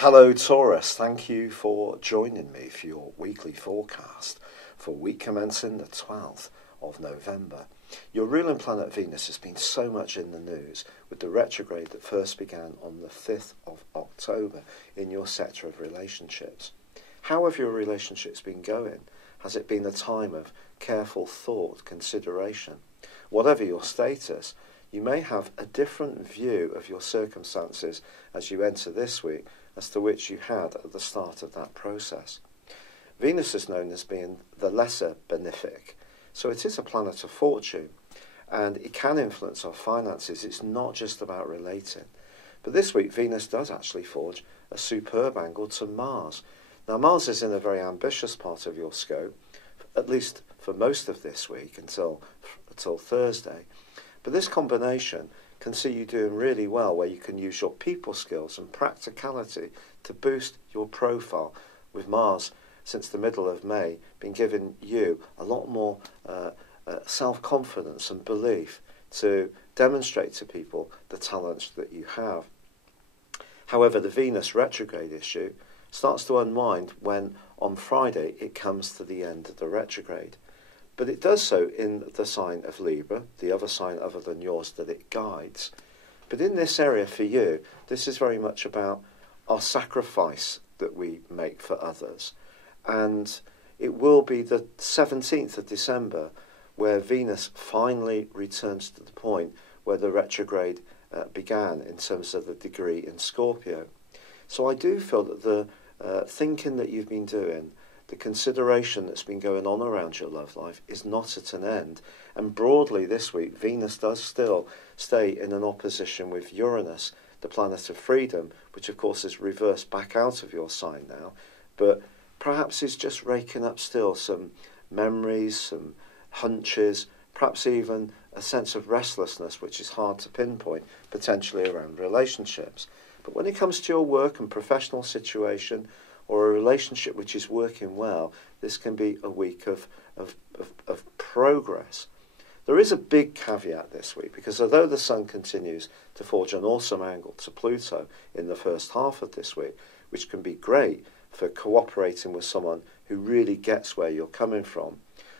Hello Taurus, thank you for joining me for your weekly forecast for week commencing the 12th of November. Your ruling planet Venus has been so much in the news with the retrograde that first began on the 5th of October in your sector of relationships. How have your relationships been going? Has it been a time of careful thought, consideration? Whatever your status, you may have a different view of your circumstances as you enter this week as to which you had at the start of that process. Venus is known as being the lesser benefic, so it is a planet of fortune, and it can influence our finances. It's not just about relating. But this week, Venus does actually forge a superb angle to Mars. Now, Mars is in a very ambitious part of your scope, at least for most of this week until Thursday. But this combination can see you doing really well, where you can use your people skills and practicality to boost your profile, with Mars since the middle of May been giving you a lot more self-confidence and belief to demonstrate to people the talents that you have. However, the Venus retrograde issue starts to unwind when on Friday it comes to the end of the retrograde. But it does so in the sign of Libra, the other sign other than yours that it guides. But in this area for you, this is very much about our sacrifice that we make for others. And it will be the 17th of December where Venus finally returns to the point where the retrograde began in terms of the degree in Scorpio. So I do feel that the thinking that you've been doing, the consideration that's been going on around your love life is not at an end. And broadly this week, Venus does still stay in an opposition with Uranus, the planet of freedom, which of course is reversed back out of your sign now, but perhaps is just raking up still some memories, some hunches, perhaps even a sense of restlessness, which is hard to pinpoint, potentially around relationships. But when it comes to your work and professional situation, or a relationship which is working well, this can be a week of progress. There is a big caveat this week, because although the Sun continues to forge an awesome angle to Pluto in the first half of this week, which can be great for cooperating with someone who really gets where you're coming from,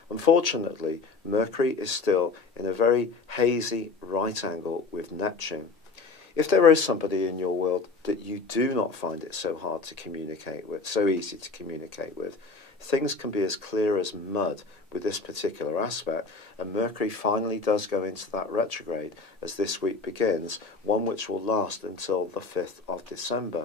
unfortunately, Mercury is still in a very hazy right angle with Neptune. If there is somebody in your world that you do not find it so hard to communicate with, so easy to communicate with, things can be as clear as mud with this particular aspect, and Mercury finally does go into that retrograde as this week begins, one which will last until the 5th of December.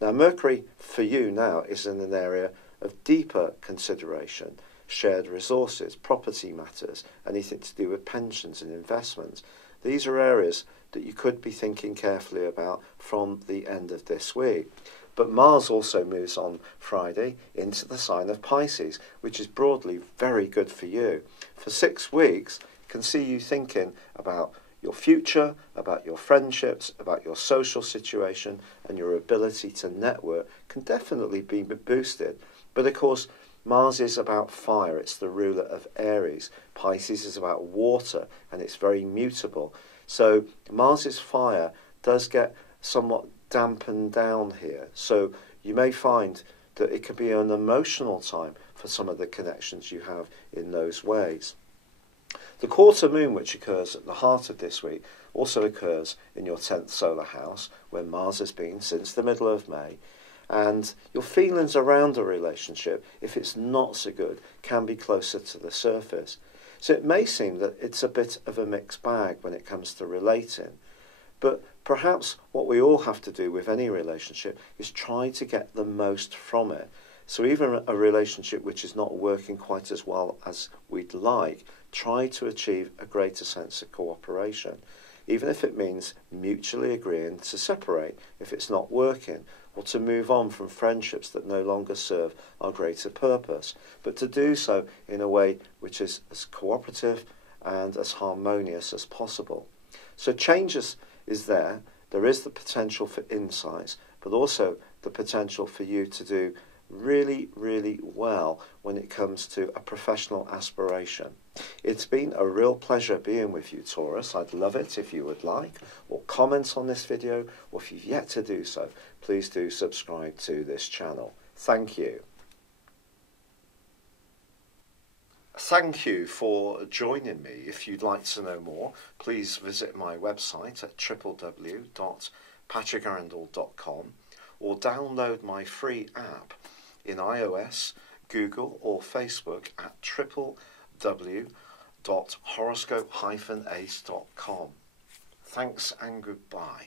Now, Mercury for you now is in an area of deeper consideration, shared resources, property matters, anything to do with pensions and investments. These are areas that you could be thinking carefully about from the end of this week. But Mars also moves on Friday into the sign of Pisces, which is broadly very good for you. For 6 weeks, can see you thinking about your future, about your friendships, about your social situation, and your ability to network can definitely be boosted. But of course, Mars is about fire, it's the ruler of Aries. Pisces is about water, and it's very mutable. So Mars's fire does get somewhat dampened down here. So you may find that it can be an emotional time for some of the connections you have in those ways. The quarter moon, which occurs at the heart of this week, also occurs in your 10th solar house, where Mars has been since the middle of May. And your feelings around a relationship, if it's not so good, can be closer to the surface. So it may seem that it's a bit of a mixed bag when it comes to relating. But perhaps what we all have to do with any relationship is try to get the most from it. So even a relationship which is not working quite as well as we'd like, try to achieve a greater sense of cooperation, even if it means mutually agreeing to separate if it's not working, or to move on from friendships that no longer serve our greater purpose, but to do so in a way which is as cooperative and as harmonious as possible. So change is there. There is the potential for insights, but also the potential for you to do really, really well when it comes to a professional aspiration. It's been a real pleasure being with you, Taurus. I'd love it if you would like or comment on this video, or if you've yet to do so, please do subscribe to this channel. Thank you. Thank you for joining me. If you'd like to know more, please visit my website at www.patrickarundell.com or download my free app in iOS, Google or Facebook at www.horoscope-ace.com. Thanks and goodbye.